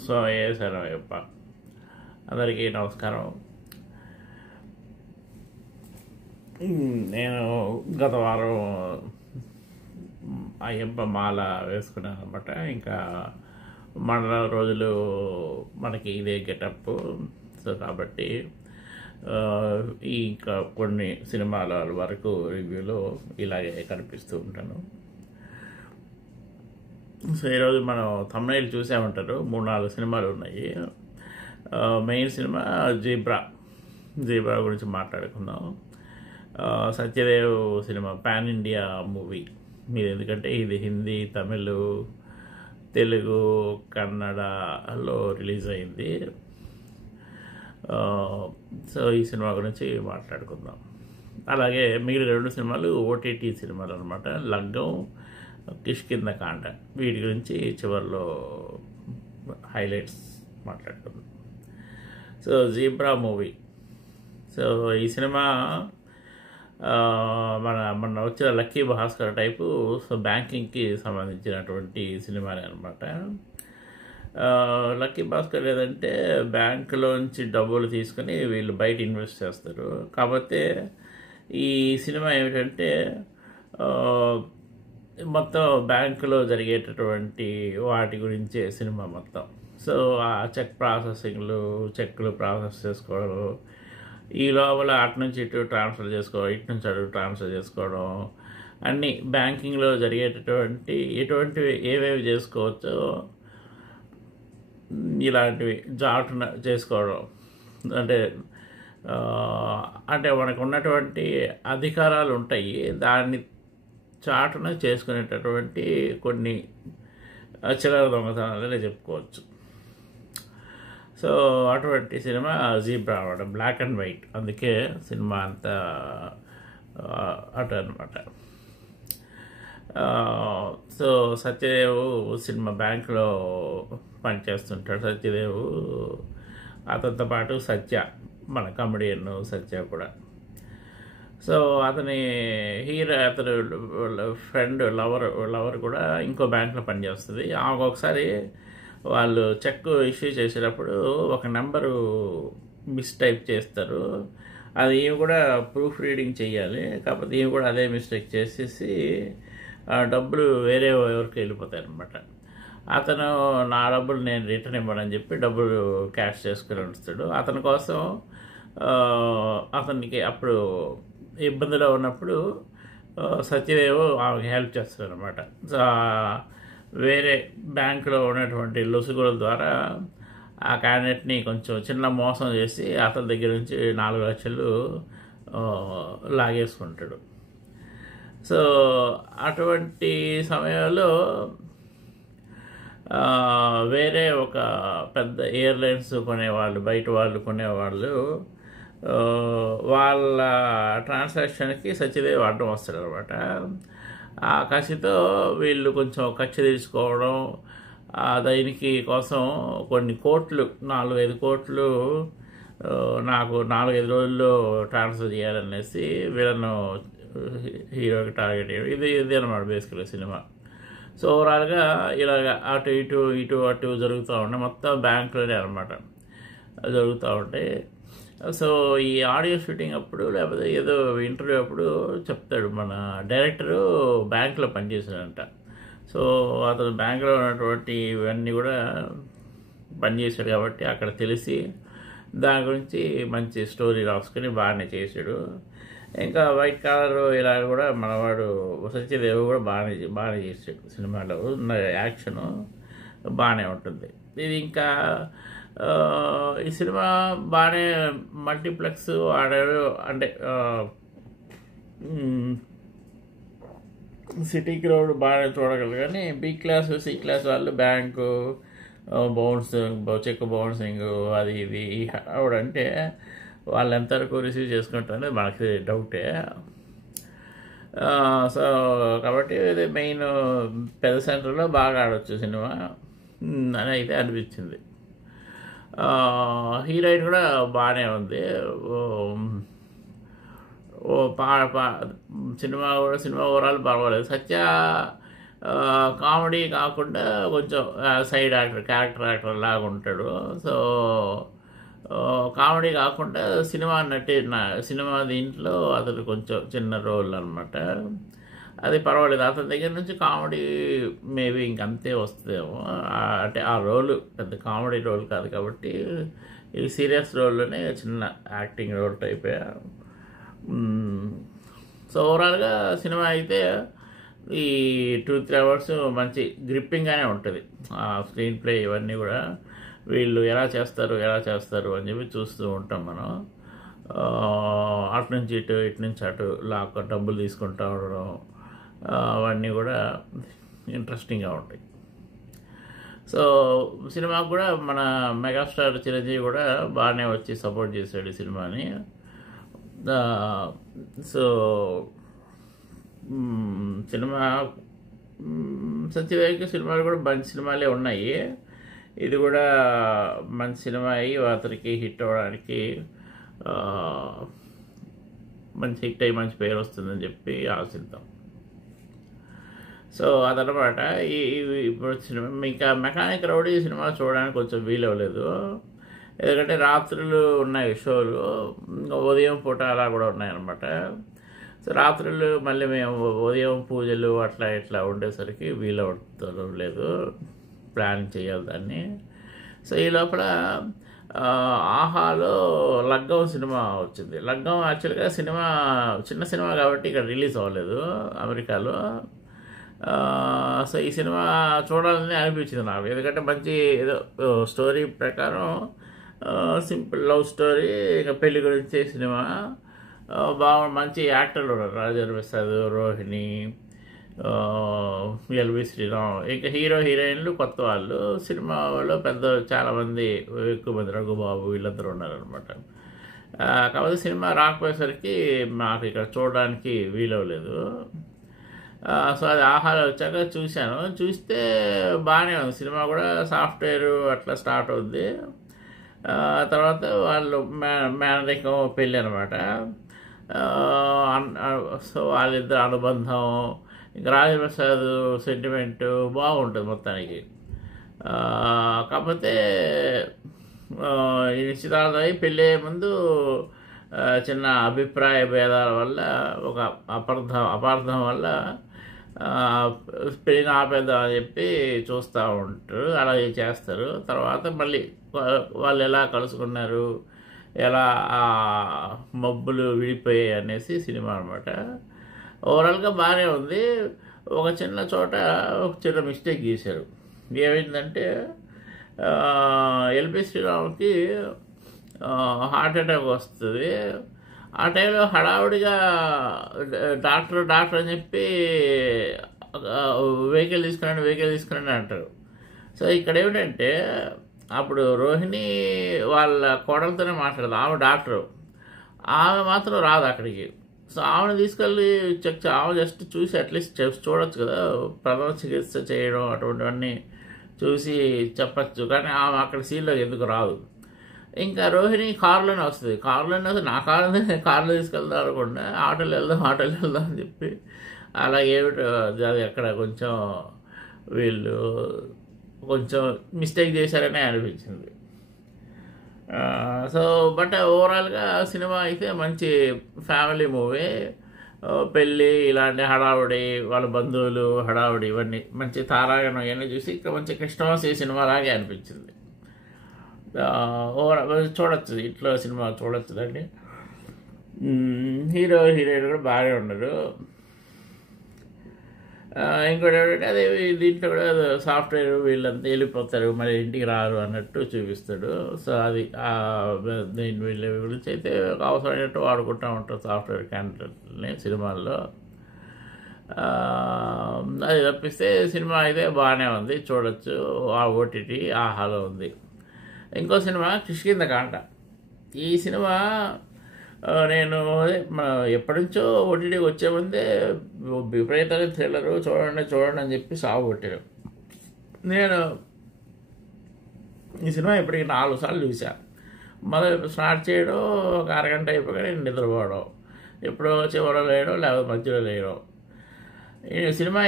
స్వామియే శరణమయ్యప్ప. అందరికీ నమస్కారం. నేను గత వారం అయ్యప్ప మాల వేసుకున్నాను అనమాట. ఇంకా మండల రోజులు మనకి ఇదే గెటప్. సో కాబట్టి ఇంకా కొన్ని సినిమాల వరకు రివ్యూలో ఇలాగే కనిపిస్తూ ఉంటాను. సో ఈరోజు మనం థంబ్నెయిల్ చూసే ఉంటారు, 3-4 సినిమాలు ఉన్నాయి. మెయిన్ సినిమా జీబ్రా గురించి మాట్లాడుకుందాం. Satyadev cinema pan India movie. మీరు ఎందుకంటే ఇది హిందీ, తమిళ్, తెలుగు, కన్నడలో రిలీజ్ అయింది. సో ఈ సినిమా గురించి మాట్లాడుకుందాం. అలాగే మిగిలిన 2 సినిమాలు ఓటీటీ సినిమాలు అనమాట. లగ్గం, కిష్కింధకాండ. వీటి గురించి చివరిలో హైలైట్స్ మాట్లాడుకుందాం. So zebra movie. సో ఈ సినిమా మన వచ్చిన లక్కీ భాస్కర్ టైపు. సో బ్యాంకింగ్కి సంబంధించినటువంటి సినిమానే అనమాట. లక్కీ భాస్కర్ ఏదంటే బ్యాంకులోంచి డబ్బులు తీసుకొని వీళ్ళు బయట ఇన్వెస్ట్ చేస్తారు. కాకపోతే ఈ సినిమా ఏమిటంటే మొత్తం బ్యాంకులో జరిగేటటువంటి వాటి గురించే సినిమా మొత్తం. సో ఆ చెక్లు ప్రాసెస్ చేసుకోవడం, ఈ లోపల అటు నుంచి ఇటు ట్రాన్స్ఫర్ చేసుకోవడం, ఇటు నుంచి అటు ట్రాన్స్ఫర్ చేసుకోవడం, అన్నీ బ్యాంకింగ్లో జరిగేటటువంటి ఎటువంటివి ఏవేవి చేసుకోవచ్చో ఇలాంటివి జాటున చేసుకోవడం. అంటే మనకు ఉన్నటువంటి అధికారాలు ఉంటాయి, దాన్ని చాటున చేసుకునేటటువంటి కొన్ని చిల్లర దొంగతనాలనే చెప్పుకోవచ్చు. సో అటువంటి సినిమా జీబ్రా అనమాట. బ్లాక్ అండ్ వైట్, అందుకే సినిమా అంతా అటు అనమాట. సో సత్యదేవ్ సినిమా బ్యాంకులో పనిచేస్తుంటాడు. సత్యదేవ్ అతనితో పాటు సత్య, మన కామెడియన్ సత్య కూడా. సో అతని అతను ఫ్రెండ్ లవర్ కూడా ఇంకో బ్యాంకులో పనిచేస్తుంది. ఆమెకు ఒకసారి వాళ్ళు చెక్ ఇష్యూ చేసేటప్పుడు ఒక నెంబరు మిస్టైప్ చేస్తారు. అది ఈమె కూడా ప్రూఫ్ రీడింగ్ చేయాలి. కాకపోతే ఈమె కూడా అదే మిస్టేక్ చేసేసి డబ్బులు వేరే ఎవరికి వెళ్ళిపోతాయి అన్నమాట. అతను నా డబ్బులు నేను రిటర్న్ ఇవ్వనని చెప్పి డబ్బులు క్యాష్ చేసుకుని ఉంచుతాడు. అతని కోసం అతనికి అప్పుడు ఇబ్బందిలో ఉన్నప్పుడు సత్యదేవ్ ఆమెకి హెల్ప్ చేస్తాడు అనమాట. వేరే బ్యాంకులో ఉన్నటువంటి లొసుగుల ద్వారా ఆ క్యాండిడేట్ని కొంచెం చిన్న మోసం చేసి అతని దగ్గర నుంచి 4 లక్షలు లాగేసుకుంటాడు. సో అటువంటి సమయంలో వేరే ఒక పెద్ద ఎయిర్లైన్స్ కొనేవాళ్ళు, బయట వాళ్ళు కొనేవాళ్ళు, వాళ్ళ ట్రాన్సాక్షన్కి సత్యదేవ్ అడ్డం వస్తాడు అనమాట. ఆ కసితో వీళ్ళు కొంచెం కక్ష తీసుకోవడం, దీనికి కోసం కొన్ని కోట్లు, 4-5 కోట్లు నాకు 4-5 రోజుల్లో ట్రాన్స్ఫర్ చేయాలనేసి వీళ్ళను హీరోకి టార్గెట్ చేయడం. ఇది అనమాట బేసికల్గా సినిమా. సో ఓవరాల్గా ఇలాగ అటు ఇటు జరుగుతూ ఉంటాయి. మొత్తం బ్యాంకులోనే అనమాట జరుగుతూ ఉంటాయి. సో ఈ ఆడియో షూటింగ్ అప్పుడు లేకపోతే ఏదో ఇంటర్వ్యూ అప్పుడు చెప్తాడు, మన డైరెక్టరు బ్యాంకులో పనిచేశాడంట. సో అతను బ్యాంకులో ఉన్నటువంటి ఇవన్నీ కూడా పనిచేశాడు కాబట్టి అక్కడ తెలిసి దాని గురించి మంచి స్టోరీ రాసుకొని బాగానే చేశాడు. ఇంకా వైట్ కాలర్ ఇలా కూడా మనవాడు సత్యదేవ్ కూడా బాగానే చేసాడు. సినిమాలో ఉన్న యాక్షను బాగానే ఉంటుంది. ఇది ఇంకా ఈ సినిమా బాగానే మల్టీప్లెక్స్ ఆడాడు. అంటే సిటీ క్రౌడ్ బాగానే చూడగలరు. కానీ బి క్లాస్, సి క్లాస్ వాళ్ళు బ్యాంకు చెక్ బౌన్సింగ్ అది ఇది ఆవిడంటే వాళ్ళు ఎంతవరకు రిసీవ్ చేసుకుంటారనే మనకి డౌటే. సో కాబట్టి ఇది మెయిన్ పెద్ద సెంటర్లో బాగా ఆడవచ్చు సినిమా అని అయితే అనిపించింది. హీరోయిన్ కూడా బాగానే ఉంది. సినిమా ఓవరాల్ పర్వాలేదు. సత్య కామెడీ కాకుండా కొంచెం సైడ్ యాక్టర్, క్యారెక్టర్ యాక్టర్ లాగా ఉంటాడు. సో కామెడీ కాకుండా సినిమా దీంట్లో అతను కొంచెం చిన్న రోల్ అనమాట. అది పర్వాలేదు. అతని దగ్గర నుంచి కామెడీ మేబీ ఇంకంతే వస్తుందేమో. అంటే ఆ రోలు పెద్ద కామెడీ రోల్ కాదు కాబట్టి ఈ సీరియస్ రోల్లోనే చిన్న యాక్టింగ్ రోల్ టైపే. సో ఓవరాల్గా సినిమా అయితే ఈ 2-3 అవర్స్ మంచి గ్రిప్పింగ్గానే ఉంటుంది. ఆ స్క్రీన్ ప్లే ఇవన్నీ కూడా వీళ్ళు ఎలా చేస్తారు అని చెప్పి చూస్తూ ఉంటాం మనం. అటు నుంచి ఇటు నుంచి అటు డబ్బులు తీసుకుంటూ ఉండడం అవన్నీ కూడా ఇంట్రెస్టింగ్గా ఉంటాయి. సో సినిమాకు కూడా మన మెగాస్టార్ చిరంజీవి కూడా బాగానే వచ్చి సపోర్ట్ చేశాడు ఈ సినిమాని. సో సినిమా సత్యదేవికి సినిమాలు కూడా మంచి సినిమాలే ఉన్నాయి. ఇది కూడా మంచి సినిమా అయ్యి అతనికి హిట్ అవ్వడానికి మంచి హిట్ అయ్యి మంచి పేరు వస్తుందని చెప్పి ఆశిద్దాం. సో అదనమాట. ఇప్పుడు సినిమా ఇంకా మెకానిక్ రౌడీ సినిమా చూడడానికి కొంచెం వీలవ్వలేదు. ఎందుకంటే రాత్రులు ఉన్నాయి షోలు, ఉదయం పూట అలా కూడా ఉన్నాయన్నమాట. సో రాత్రులు మళ్ళీ మేము ఉదయం పూజలు అట్లా ఇట్లా ఉండేసరికి వీలవుతారు లేదు, ప్లాన్ చేయాలి దాన్ని. సో ఈ లోపల ఆహాలో లగ్గం సినిమా వచ్చింది. లగ్గం యాక్చువల్గా చిన్న సినిమా కాబట్టి ఇక్కడ రిలీజ్ అవ్వలేదు అమెరికాలో. సో ఈ సినిమా చూడాలని అనిపించింది నాకు. ఎందుకంటే మంచి ఏదో స్టోరీ ప్రకారం సింపుల్ లవ్ స్టోరీ, ఇంకా పెళ్లి గురించి సినిమా. మంచి యాక్టర్లు ఉన్నారు, రాజేంద్ర ప్రసాద్, రోహిణి, ఎల్వి శ్రీరామ్, ఇంకా హీరోయిన్లు కొత్త వాళ్ళు. సినిమాలో చాలామంది ఎక్కువ మంది, రఘుబాబు వీళ్ళందరూ ఉన్నారనమాట. కాకపోతే సినిమా రాకపోయేసరికి మాకు ఇక్కడ చూడడానికి వీలవ్వలేదు. సో అది ఆహారం వచ్చాక చూస్తే బాగానే ఉంది. సినిమా కూడా సాఫ్ట్వేర్ అట్లా స్టార్ట్ అవుద్ది. తర్వాత వాళ్ళు మేనరికం పెళ్ళి అనమాట. సో వాళ్ళిద్దరు అనుబంధం, ఇంకా రాజేంద్ర ప్రసాద్ సెంటిమెంట్ బాగుంటుంది మొత్తానికి. కాకపోతే ఈ నిశ్చితార్థమై పెళ్ళే ముందు చిన్న అభిప్రాయ భేదాల వల్ల, ఒక అపార్థం వల్ల పెళ్ళిని ఆపేద్దాం అని చెప్పి చూస్తూ ఉంటారు, అలాగే చేస్తారు. తర్వాత మళ్ళీ వాళ్ళు ఎలా కలుసుకున్నారు, ఎలా మబ్బులు విడిపోయాయి అనేసి సినిమా అనమాట. ఓవరాల్గా బాగానే ఉంది. ఒక చిన్న చోట ఒక చిన్న మిస్టేక్ చేశారు. ఏమైందంటే ఎల్వి శ్రీరామ్కి హార్ట్ అటాక్ వస్తుంది. ఆ టైంలో హడావుడిగా డాక్టర్ అని చెప్పి వెహికల్ తీసుకురండి అంటారు. సో ఇక్కడ ఏమిటంటే అప్పుడు రోహిణి వాళ్ళ కోడలతోనే మాట్లాడదు, ఆమె డాక్టరు, ఆమె మాత్రం రాదు అక్కడికి. సో ఆమెను తీసుకెళ్ళి ఆమె జస్ట్ చూసి అట్లీస్ట్ చూడొచ్చు కదా, ప్రథమ చికిత్స చేయడం అటువంటివన్నీ చూసి చెప్పచ్చు. కానీ ఆమె అక్కడ సీన్లో ఎందుకు రాదు. ఇంకా రోహిణి కారులోనే వస్తుంది. నా కారులో తీసుకెళ్దాం అనుకుంటే ఆటోలో వెళ్దాం అని చెప్పి అలా ఏమిటో అది అక్కడ కొంచెం వీళ్ళు కొంచెం మిస్టేక్ చేశారనే అనిపించింది. సో బట్ ఓవరాల్గా సినిమా అయితే మంచి ఫ్యామిలీ మూవీ. పెళ్ళి ఇలాంటి హడావుడి, వాళ్ళ బంధువులు హడావుడి, ఇవన్నీ మంచి తారాగణం ఇవన్నీ చూసి ఇక్కడ మంచి కృష్ణవాసి సినిమా లాగే అనిపించింది. చూడొచ్చు, ఇంట్లో సినిమా చూడొచ్చు దాన్ని. హీరోయిన్ కూడా బాగానే ఉన్నారు. ఇంకోటి ఏంటంటే అదే దీంట్లో కూడా సాఫ్ట్వేర్ వీళ్ళంతా వెళ్ళిపోతారు, మళ్ళీ ఇంటికి రారు అన్నట్టు చూపిస్తాడు. సో అది వీళ్ళ గురించి అయితే అవసరమైనట్టు వాడుకుంటూ ఉంటారు సాఫ్ట్వేర్ క్యాండిడేట్ని సినిమాల్లో. అది తప్పిస్తే సినిమా అయితే బాగానే ఉంది, చూడొచ్చు. ఆ ఓటీటీ ఆహాలో ఉంది. ఇంకో సినిమా కిష్కింధకాండ. ఈ సినిమా నేను ఎప్పటి నుంచో ఓటీటీకి వచ్చే ముందే విపరీతంగా థ్రిల్లరు చూడండి అని చెప్పి సాగు కొట్టారు. నేను ఈ సినిమా ఇప్పటికి 4 సార్లు చూసా. మొదలు స్టార్ట్ చేయడం ఒక అరగంట అయిపోయి నేను నిద్రపోవడం, ఎప్పుడో చివరలో లేయడం లేకపోతే మధ్యలో లేయడం. ఈ సినిమా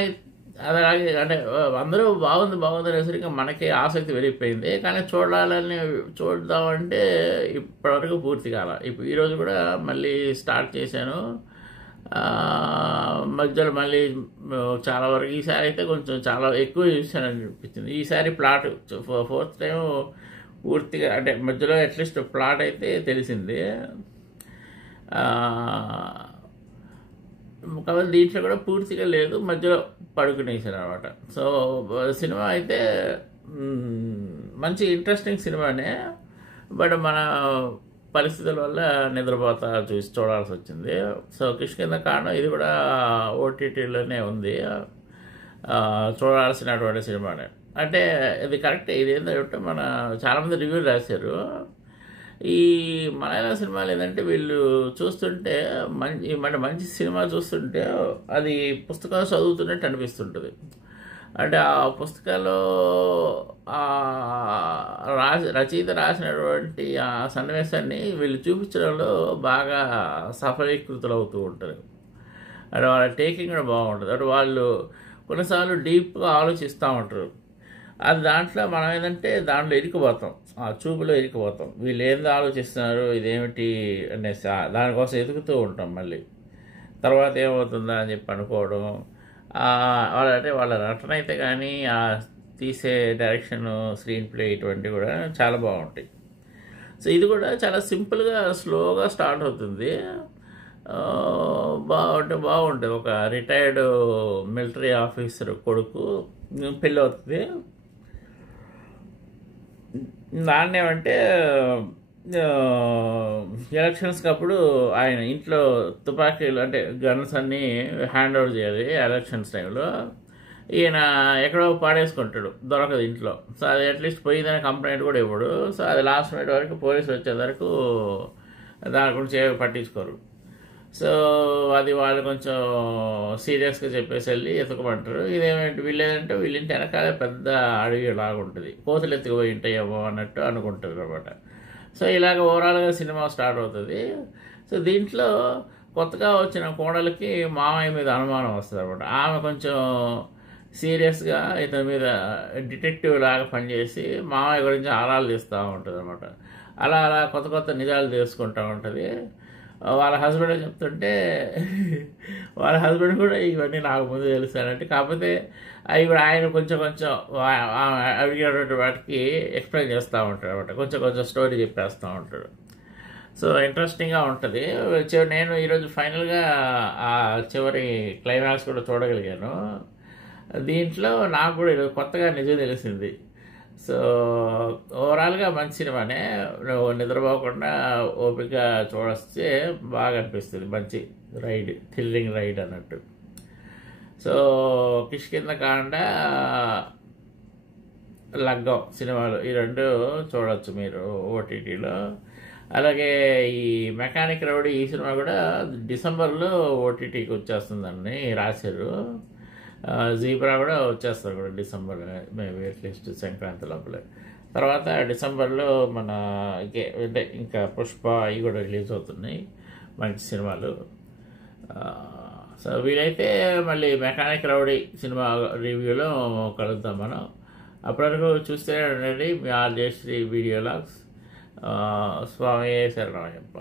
అలాగే అంటే అందరూ బాగుంది బాగుంది అనేసరికి మనకి ఆసక్తి పెరిగిపోయింది. కానీ చూద్దామంటే ఇప్పటివరకు పూర్తి కాల. ఇప్పుడు ఈరోజు కూడా మళ్ళీ స్టార్ట్ చేశాను. మధ్యలో మళ్ళీ చాలా వరకు ఈసారి అయితే కొంచెం చాలా ఎక్కువ చూశాను అనిపించింది. ఈసారి ప్లాట్ ఫోర్త్ టైం పూర్తిగా అంటే మధ్యలో అట్లీస్ట్ ప్లాట్ అయితే తెలిసింది. కాబట్టి దీంట్లో కూడా పూర్తిగా లేదు, మధ్యలో పడుకునేసారు అనమాట. సో సినిమా అయితే మంచి ఇంట్రెస్టింగ్ సినిమానే. బట్ మన పరిస్థితుల వల్ల నిద్రపోతా చూడాల్సి వచ్చింది. సో కిష్కింధకాండ ఇది కూడా ఓటీటీలోనే ఉంది, చూడాల్సినటువంటి సినిమానే. అంటే ఇది కరెక్టే. ఇది ఏంటంటే మన చాలామంది రివ్యూలు రాశారు. ఈ మలయాళం సినిమాలు ఏంటంటే వీళ్ళు చూస్తుంటే మంచి సినిమా చూస్తుంటే అది పుస్తకాలు చదువుతున్నట్టు అనిపిస్తుంటుంది. అంటే ఆ పుస్తకాల్లో రచయిత రాసినటువంటి ఆ సన్నివేశాన్ని వీళ్ళు చూపించడంలో బాగా సఫలీకృతులు అవుతూ ఉంటారు. అంటే వాళ్ళ టేకింగ్ కూడా బాగుంటుంది. అంటే వాళ్ళు కొన్నిసార్లు డీప్గా ఆలోచిస్తూ ఉంటారు. అది దాంట్లో మనం ఏంటంటే దాంట్లో ఇరికిపోతాం, ఆ చూపులో ఇరికిపోతాం. వీళ్ళు ఏందో ఆలోచిస్తున్నారు, ఇదేమిటి అనేసి దానికోసం ఎదుగుతూ ఉంటాం. మళ్ళీ తర్వాత ఏమవుతుందా అని చెప్పి అనుకోవడం. వాళ్ళ నటన అయితే కానీ ఆ తీసే డైరెక్షన్, స్క్రీన్ ప్లే ఇటువంటివి కూడా చాలా బాగుంటాయి. సో ఇది కూడా చాలా సింపుల్గా స్లోగా స్టార్ట్ అవుతుంది. బాగుంటుంది. ఒక రిటైర్డ్ మిలిటరీ ఆఫీసర్ కొడుకు పెళ్ళి అవుతుంది. దాన్ని ఏమంటే ఎలక్షన్స్కి అప్పుడు ఆయన ఇంట్లో తుపాకీలు అంటే గన్స్ అన్నీ హ్యాండ్ ఓవర్ చేయాలి. ఎలక్షన్స్ టైంలో ఈయన ఎక్కడో పాడేసుకుంటాడు, దొరకదు ఇంట్లో. సో అది అట్లీస్ట్ పోయిందని కంప్లైంట్ కూడా ఇవ్వడు. సో అది లాస్ట్ మినిట్ వరకు పోలీసులు వచ్చే వరకు దాని గురించి పట్టించుకోరు. సో అది వాళ్ళు కొంచెం సీరియస్గా చెప్పేసి వెళ్ళి ఎత్తుకోమంటారు. ఇదేమంటే వీళ్ళేదంటే వీళ్ళింటి వెనకాలే పెద్ద అడవి లాగుంటుంది, కోతులు ఎత్తుకుపోయి ఉంటాయేమో అన్నట్టు అనుకుంటారు అనమాట. సో ఇలాగ ఓవరాల్గా సినిమా స్టార్ట్ అవుతుంది. సో దీంట్లో కొత్తగా వచ్చిన కోడలికి మామయ్య మీద అనుమానం వస్తుంది అనమాట. ఆమె కొంచెం సీరియస్గా ఇతని మీద డిటెక్టివ్ లాగా పనిచేసి మామయ్య గురించి ఆరాలు తీస్తూ ఉంటుంది అనమాట. అలా అలా కొత్త కొత్త నిజాలు తెలుసుకుంటూ ఉంటుంది. వాళ్ళ హస్బెండ్ చెప్తుంటే వాళ్ళ హస్బెండ్ కూడా ఇవన్నీ నాకు ముందు తెలుస్తానంటే, కాకపోతే అవి కూడా ఆయన కొంచెం అడిగినటువంటి వాటికి ఎక్స్ప్లెయిన్ చేస్తూ ఉంటాడు అనమాట. కొంచెం స్టోరీ చెప్పేస్తూ ఉంటాడు. సో ఇంట్రెస్టింగ్గా ఉంటుంది. నేను ఈరోజు ఫైనల్గా ఆ చివరి క్లైమాక్స్ కూడా చూడగలిగాను. దీంట్లో నాకు కూడా ఈరోజు కొత్తగా నిజం తెలిసింది. సో ఓవరాల్గా మంచి సినిమానే. నువ్వు నిద్రపోకుండా ఓపిక చూడొస్తే బాగా అనిపిస్తుంది. మంచి రైడ్, థ్రిల్లింగ్ రైడ్ అన్నట్టు. సో కిష్కింధకాండ, లగ్గం సినిమాలు ఈ రెండు చూడవచ్చు మీరు ఓటీటీలో. అలాగే ఈ మెకానిక్ రౌడీ ఈ సినిమా కూడా డిసెంబర్లో ఓటీటీకి వచ్చేస్తుందని రాశారు. జీబ్రా కూడా వచ్చేస్తారు కూడా డిసెంబర్, మేబీ అట్లీస్ట్ సంక్రాంతి లోపలే. తర్వాత డిసెంబర్లో మన అంటే ఇంకా పుష్ప అవి కూడా రిలీజ్ అవుతున్నాయి, మంచి సినిమాలు. సో వీలైతే మళ్ళీ మెకానిక్ రౌడీ సినిమా రివ్యూలో కలుద్దాం మనం. అప్పటివరకు చూస్తూనే ఉండండి మీ ఆర్జేశ్రీ వీడియో లాగ్స్. స్వామి శరణమయ్యప్ప.